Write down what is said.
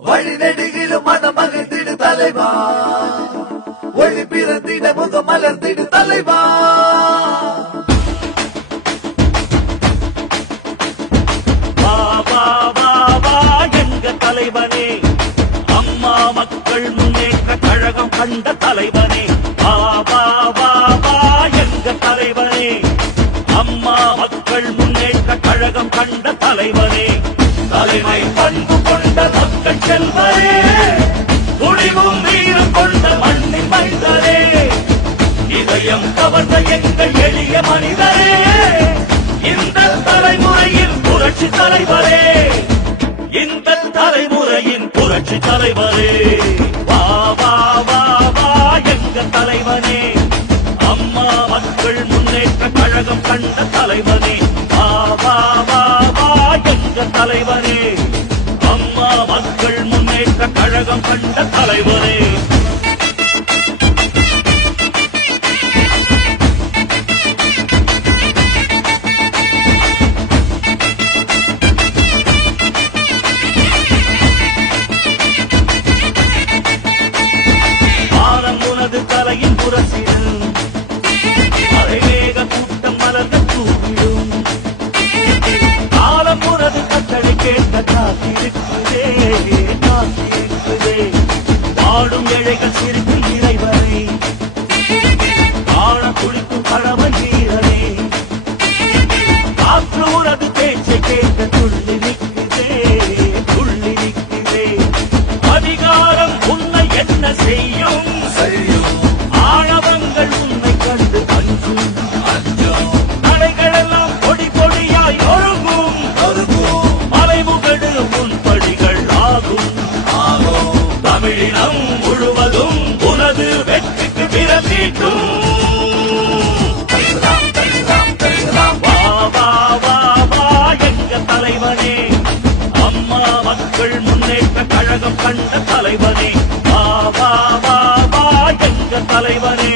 வழி நெடுகிலும் மனம் மகிழ்ந்திடு தலைவா, ஒளி பிறந்திட முகம் மலர்ந்திடு தலைவா. எங்க தலைவனே, அம்மா மக்கள் முன்னேற்ற கழகம் கண்ட தலைவனே. எங்க தலைவனே, அம்மா மக்கள் முன்னேற்ற கழகம் கண்ட தலைவனே. தலைமை பண்பு கொண்ட மக்கள் செல்வரே, துணிவும் வீரம் கொண்ட மண்ணின் மைந்தரே, இதயம் கவர்ந்த எங்கள் எளிய மனிதரே, இந்த தலைமுறையின் புரட்சி தலைவரே, இந்த தலைமுறையின் புரட்சி தலைவரே. வா வா வா வா எங்க தலைவனே, அம்மா மக்கள் முன்னேற்ற கழகம் கண்ட தலைவனே. வா வா வா வா எங்க தலைவனே, அம்மா மக்கள் முன்னேற்ற கழகம் கண்ட தலைவரே. தலையின் புரட்சியில் அரைவேக கூட்டம் மலர்ந்த தூவிடும் காலம் உனது கட்டளை கேட்க காத்திருக்குதே, காத்திருக்குதே. வாடும் ஏழைகள் சிரிக்கும் இறைவரை காண குளிக்கும் கடவுள் வீரரே, காற்று உனது பேச்சை கேட்க துள்ளி நிற்குதே, துள்ளி நிற்குதே. அதிகாரம் உன்னை என்ன செய்யும், ஆழவங்கள் உன்னை கண்டு அஞ்சும், தடைகளெல்லாம் பொடி பொடியாய் ஒழுகும், மலைமுகடு உன் படிகள் ஆகும். தமிழினம் முழுவதும் உனது வெற்றிக்கு பிறந்தீட்டும். வா வா வா வா எங்க தலைவனே, அம்மா மக்கள் முன்னேற்ற கழகம் கண்ட தலைவனே. வா வா வா வா எங்க தலைவனே,